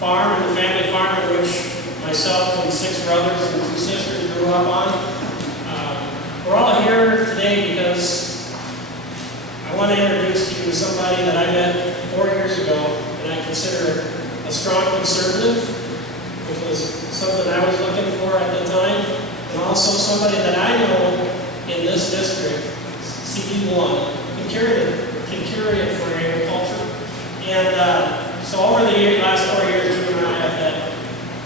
farm, and the family farm in which myself and 6 brothers and 2 sisters grew up on. We're all here today because I want to introduce you to somebody that I met 4 years ago, and I consider a strong conservative, which was something I was looking for at the time, and also somebody that I know in this district, CD1, can carry it for agriculture. And so over the last 4 years, you and I have had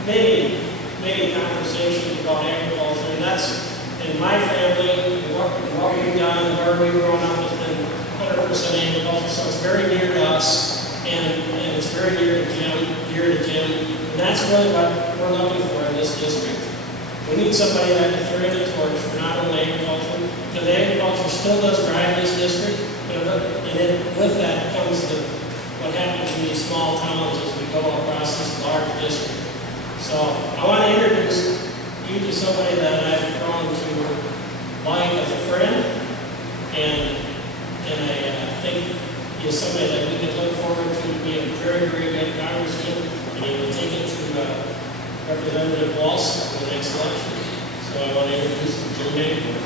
many conversations about agriculture, and that's in my family, what we've done, where we've grown up has been 100% agriculture, so it's very near to us, and it's very dear to Jim, and that's really what we're looking for in this district. We need somebody that can carry the torch for not only agriculture, because agriculture still does drive this district, and with that comes what happens in these small towns as we go across this large district. So I want to introduce you to somebody that I've grown to like as a friend, and I think he is somebody that we can look forward to being a very, very good congressman, and he will take it to Representative Walsh for the next election. So I want to introduce Jim Hagedorn.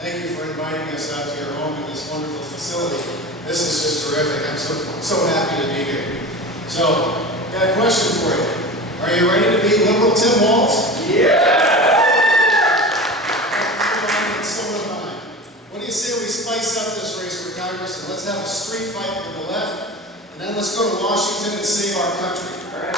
Thank you for inviting us out to your home in this wonderful facility. This is just terrific. I'm so happy to be here. So, got a question for you. Are you ready to beat Liberal Tim Walz? Yeah! So am I. What do you say we spice up this race for Congress and let's have a street fight with the left, and then let's go to Washington and save our country. All right.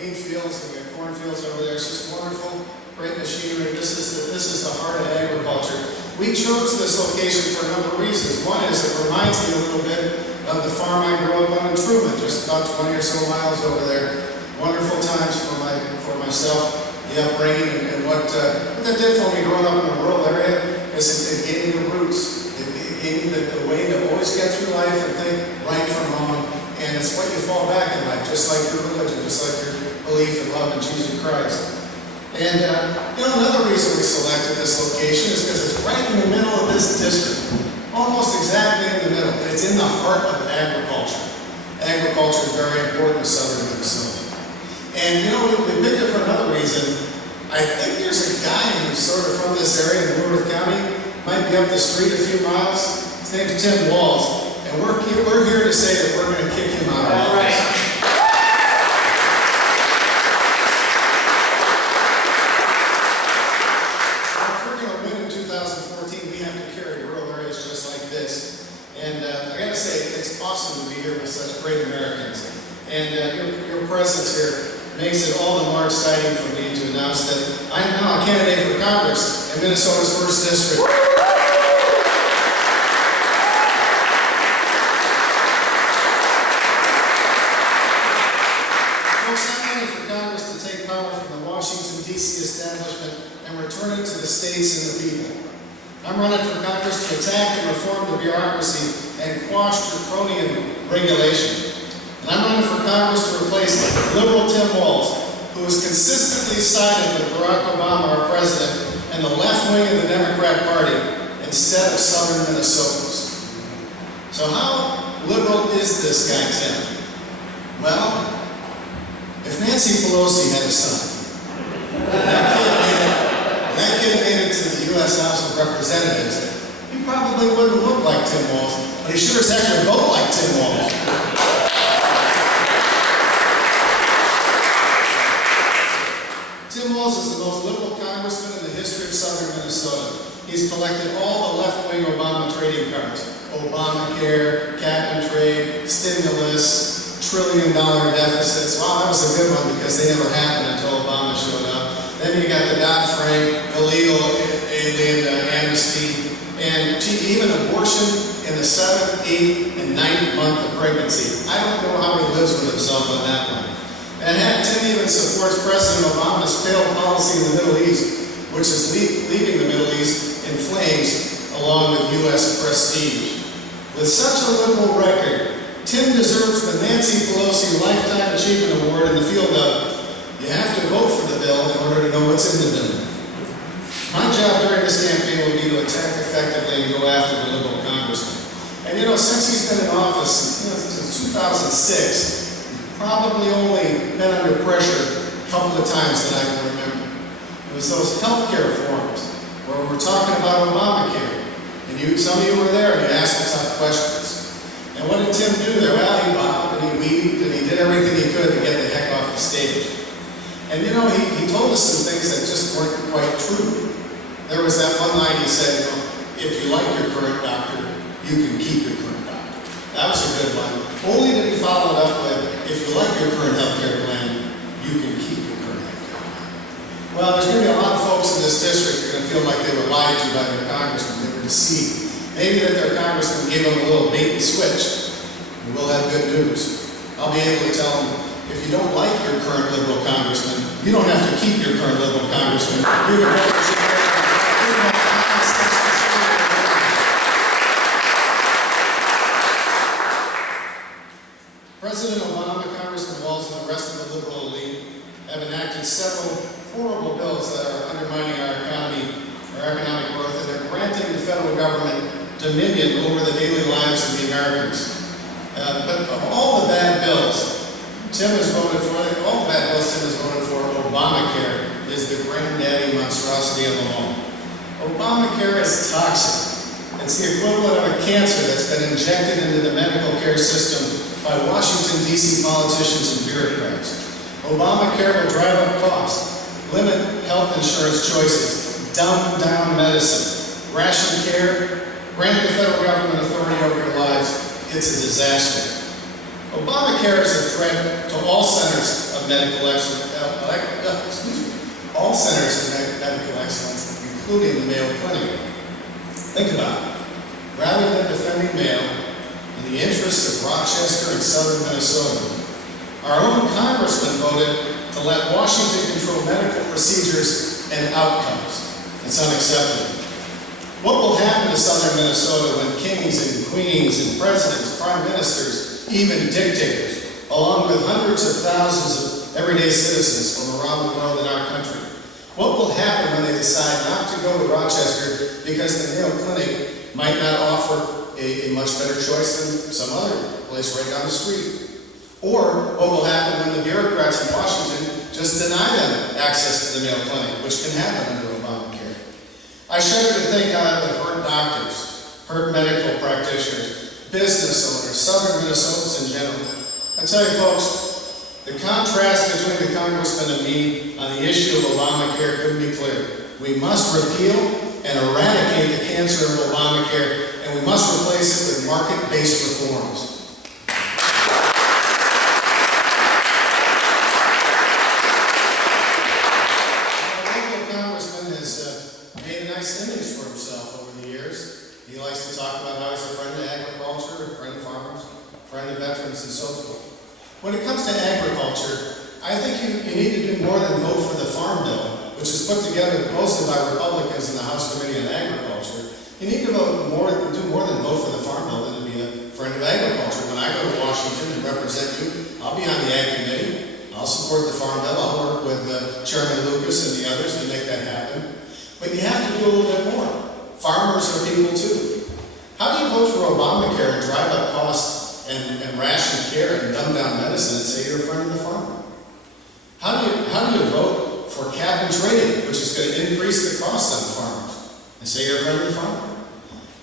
Bean fields and we have cornfields over there. It's just wonderful, great machinery. This is the heart of agriculture. We chose this location for a number of reasons. One is it reminds me a little bit of the farm I grew up on in Truman, just about 20 or so miles over there. Wonderful times for myself, the upbringing, and what that did for me growing up in a rural area is it gave me the roots. It gave me the way to always get through life and think right from wrong. And it's what you fall back in life, just like your religion, just like your belief and love in Jesus Christ. And another reason we selected this location is because it's right in the middle of this district, almost exactly in the middle. It's in the heart of agriculture. Agriculture is very important to southern Minnesota. And we picked it for another reason. I think there's a guy who's sort of from this area in Woodworth County, might be up the street a few miles. His name's Tim Walz. And we're here to say that we're going to kick him out of office. Right. If we're going to win in 2014, we have to carry rural areas just like this. And I got to say, it's awesome to be here with such great Americans. And your presence here makes it all the more exciting for me to announce that I'm now a candidate for Congress in Minnesota's 1st District. Washington, D.C. establishment and return it to the states and the people. I'm running for Congress to attack and reform the bureaucracy and quash draconian regulation. And I'm running for Congress to replace Liberal Tim Walz, who has consistently sided with Barack Obama, our president, and the left wing of the Democrat Party instead of southern Minnesotans. So how liberal is this guy, Tim? Well, if Nancy Pelosi had a son, that kid made it to the U.S. House of Representatives, he probably wouldn't look like Tim Walz, but he sure as heck would vote like Tim Walz. Tim Walz is the most liberal congressman in the history of southern Minnesota. He's collected all the left-wing Obama trading cards. Obamacare, cap and trade, stimulus, trillion-dollar deficits. Wow, that was a good one because they never happened until Obama showed up. Then you got the Dodd-Frank, illegal alien amnesty, and even abortion in the 7th, 8th, and 9th month of pregnancy. I don't know how he lives with himself on that one. And heck, Tim even supports President Obama's failed policy in the Middle East, which is leaving the Middle East in flames along with U.S. prestige. With such a liberal record, Tim deserves the Nancy Pelosi Lifetime Achievement Award in the field of, you have to vote for the bill in order to know what's in the bill. My job during this campaign will be to attack effectively and go after the liberal congressman. And you know, since he's been in office, since 2006, he's probably only been under pressure a couple of times that I can remember. It was those healthcare reforms where we're talking about Obamacare. And some of you were there and you asked the tough questions. And what did Tim do there? Well, he bobbed and he weaved and he did everything he could to get the heck off the stage. And you know, he told us some things that just weren't quite true. There was that one line he said, you know, if you like your current doctor, you can keep your current doctor. That was a good one. Only did he follow it up with, if you like your current healthcare plan, you can keep your current healthcare plan. Well, there's going to be a lot of folks in this district who are going to feel like they were lied to by their congressman. They were deceived. Maybe that their congressman gave them a little bait and switch. And we'll have good news. I'll be able to tell them, if you don't like your current liberal congressman, you don't have to keep your current liberal congressman. You can vote for President Obama, Congressman Walz, and the rest of the liberal elite have enacted several horrible bills that are undermining our economy, our economic growth, and they're granting the federal government dominion over the daily lives of the Americans. But of all the bad bills Tim has voted for, Obamacare is the granddaddy monstrosity of them all. Obamacare is toxic. It's the equivalent of a cancer that's been injected into the medical care system by Washington, D.C. politicians and bureaucrats. Obamacare will drive up costs, limit health insurance choices, dumb down medicine, ration care, grant the federal government authority over your lives. It's a disaster. Obamacare is a threat to all centers of medical excellence, all centers of medical excellence, including the Mayo Clinic. Think about it. Rather than defending Mayo in the interests of Rochester and southern Minnesota, our own congressman voted to let Washington control medical procedures and outcomes. It's unacceptable. What will happen to southern Minnesota when kings and queens and presidents, prime ministers, even dictators, along with hundreds of thousands of everyday citizens from around the world in our country, what will happen when they decide not to go to Rochester because the Mayo Clinic might not offer a much better choice than some other place right down the street? Or what will happen when the bureaucrats in Washington just deny them access to the Mayo Clinic, which can happen under Obamacare? I shudder to think how it would hurt doctors, hurt medical practitioners, business owners, southern Minnesotans in general. I tell you folks, the contrast between the congressman and me on the issue of Obamacare couldn't be clearer. We must repeal and eradicate the cancer of Obamacare, and we must replace it with market-based reforms. Our local congressman has made a nice image for himself over the years. He likes to talk about how he's a friend of agriculture, a friend of farmers, a friend of veterans, and so forth. When it comes to agriculture, I think you need to do more than vote for the Farm Bill, which is put together mostly by Republicans in the House Committee on Agriculture. You need to do more than vote for the Farm Bill than to be a friend of agriculture. When I go to Washington and represent you, I'll be on the Ag Committee. I'll support the Farm Bill. I'll work with Chairman Lucas and the others to make that happen. But you have to do a little bit more. Farmers are people too. How do you vote for Obamacare and drive up costs and ration care and dumb down medicine and say you're a friend of the farmer? How do you vote for cap and trade, which is going to increase the cost on the farmers, and say you're a friend of the farmer?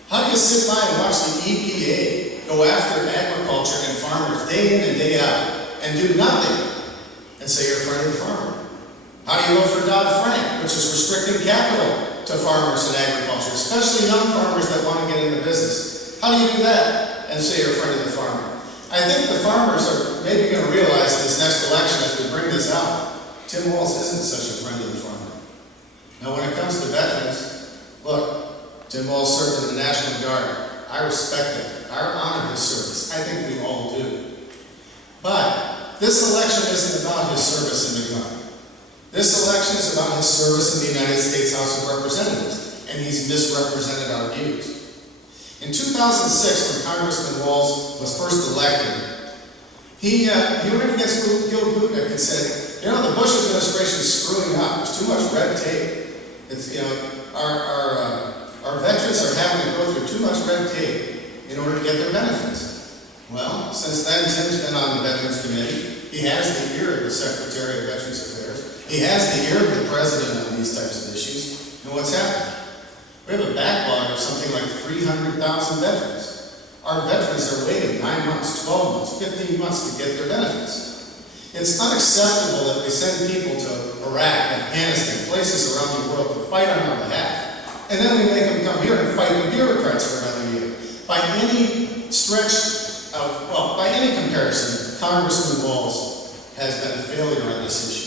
How do you sit by and watch the EPA go after agriculture and farmers day in and day out and do nothing and say you're a friend of the farmer? How do you vote for Dodd-Frank, which is restricting capital to farmers and agriculture, especially young farmers that want to get into business? How do you do that and say you're a friend of the farmer? I think the farmers are maybe going to realize in this next election as we bring this out, Tim Walz isn't such a friend of the farmer. Now when it comes to veterans, look, Tim Walz served in the National Guard. I respect it. I honor his service. I think we all do. But this election isn't about his service in the Guard. This election is about his service in the United States House of Representatives, and he's misrepresented our views. In 2006, when Congressman Walz was first elected, he ran against Gil Gutnick and said, you know, the Bush administration is screwing up. There's too much red tape. It's, you know, our veterans are having to go through too much red tape in order to get their benefits. Well, since then, Tim's been on the Veterans Committee. He has the ear of the Secretary of Veterans Affairs. He has the ear of the President on these types of issues. And what's happened? We have a backlog of something like 300,000 veterans. Our veterans are waiting 9 months, 12 months, 15 months to get their benefits. It's unacceptable that we send people to Iraq, Afghanistan, places around the world to fight on our behalf. And then we make them come here and fight the bureaucrats for another year. By any stretch of, well, by any comparison, Congressman Walz has been a failure on this issue.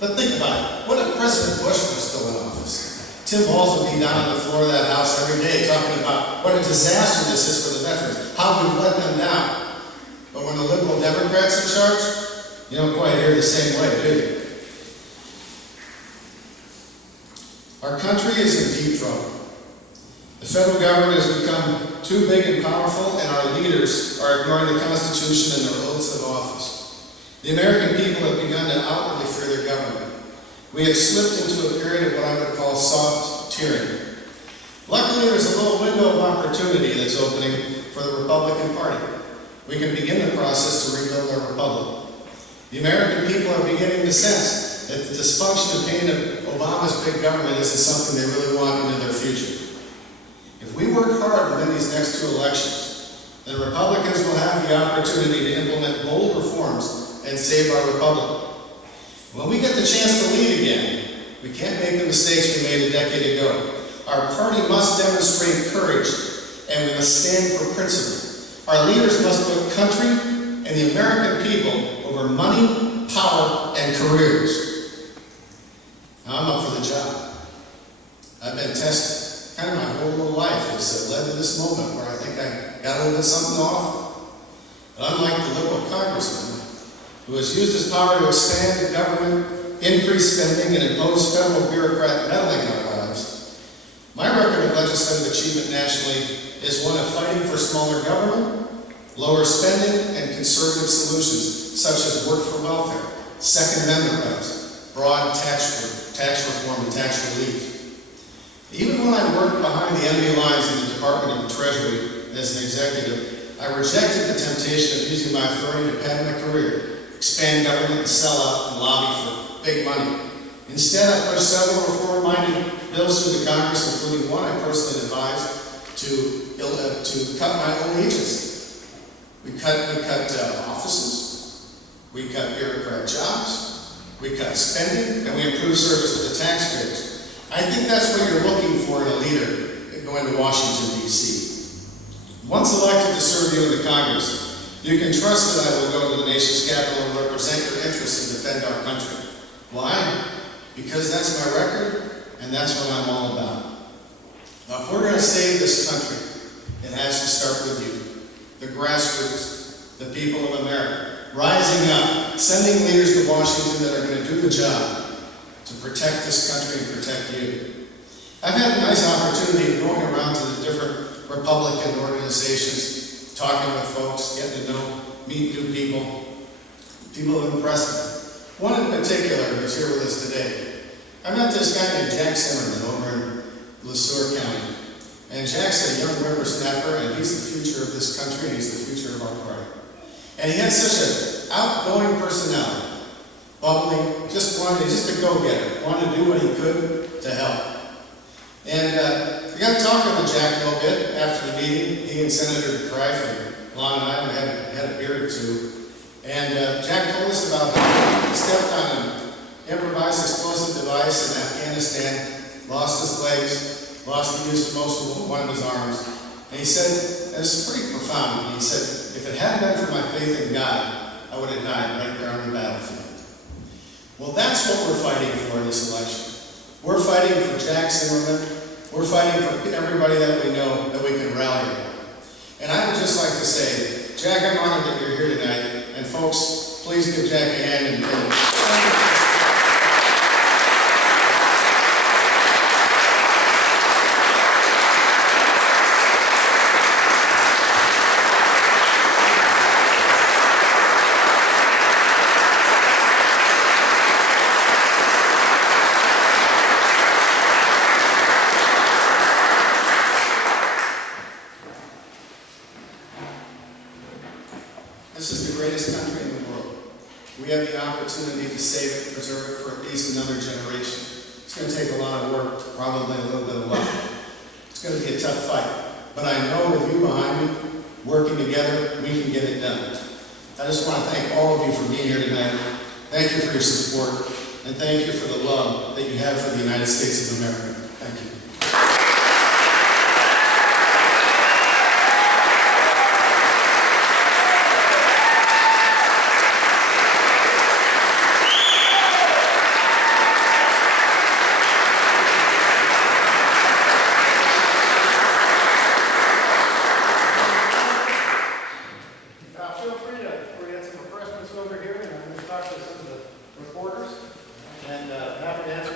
But think about it. What if President Bush was still in office? Tim Walz would be down on the floor of that house every day talking about what a disaster this is for the veterans, how we've let them down. But when the liberal Democrats in charge, you don't quite hear the same way, do you? Our country is in deep trouble. The federal government has become too big and powerful, and our leaders are ignoring the Constitution and their oaths of office. The American people have begun to outwardly fear their government. We have slipped into a period of what I would call soft tyranny. Luckily, there's a little window of opportunity that's opening for the Republican Party. We can begin the process to rebuild our republic. The American people are beginning to sense that the dysfunction and pain of Obama's big government isn't something they really want into their future. If we work hard to win these next 2 elections, then Republicans will have the opportunity to implement bold reforms and save our republic. When we get the chance to lead again, we can't make the mistakes we made a decade ago. Our party must demonstrate courage, and we must stand for principle. Our leaders must put country and the American people over money, power, and careers. Now, I'm up for the job. I've been tested. Kind of my whole little life has led to this moment where I think I got a little bit something to offer. But unlike the liberal congressman, who has used his power to expand the government, increase spending, and impose federal bureaucrat meddling in our lives, my record of legislative achievement nationally is one of fighting for smaller government, lower spending, and conservative solutions such as work for welfare, Second Amendment rights, broad tax reform, and tax relief. Even when I worked behind the enemy lines in the Department of the Treasury as an executive, I rejected the temptation of using my authority to pad my career, expand government, and sell out and lobby for big money. Instead, I pushed several reform-minded bills through the Congress, including one I personally advised to cut my own agency. We cut offices, we cut bureaucrat jobs, we cut spending, and we improved service to the taxpayers. I think that's what you're looking for in a leader going to Washington, D.C. Once elected to serve you in the Congress, you can trust that I will go to the nation's capital and represent your interests and defend our country. Why? Because that's my record, and that's what I'm all about. Now, if we're going to save this country, it has to start with you, the grassroots, the people of America, rising up, sending leaders to Washington that are going to do the job to protect this country and protect you. I've had a nice opportunity of going around to the different Republican organizations, talking with folks, getting to know, meet new people. People have impressed me. One in particular who's here with us today. I met this guy named Jack Zimmerman over in LeSueur County. And Jack's a young whippersnapper, and he's the future of this country, and he's the future of our party. And he had such an outgoing personality. Bubbly, just a go-getter, wanted to do what he could to help. And I got talking with Jack a little bit after the meeting. He and Senator Greif and Lon and I had a beer or two. And Jack told us about how he stepped on an improvised explosive device in Afghanistan, lost his legs, lost the use of one of his arms. And he said, and it's pretty profound, he said, if it hadn't been for my faith in God, I would have died right there on the battlefield. Well, that's what we're fighting for in this election. We're fighting for Jack Zimmerman. We're fighting for everybody that we know that we can rally around. And I would just like to say, Jack, I'm honored that you're here tonight. And folks, please give Jack a hand. least another generation. It's going to take a lot of work, probably a little bit of luck. It's going to be a tough fight. But I know with you behind me, working together, we can get it done. I just want to thank all of you for being here tonight. Thank you for your support, and thank you for the love that you have for the United States of America. Thank you. Feel free to, we're going to get some refreshments over here, and I'm going to talk to some of the reporters, and happy to answer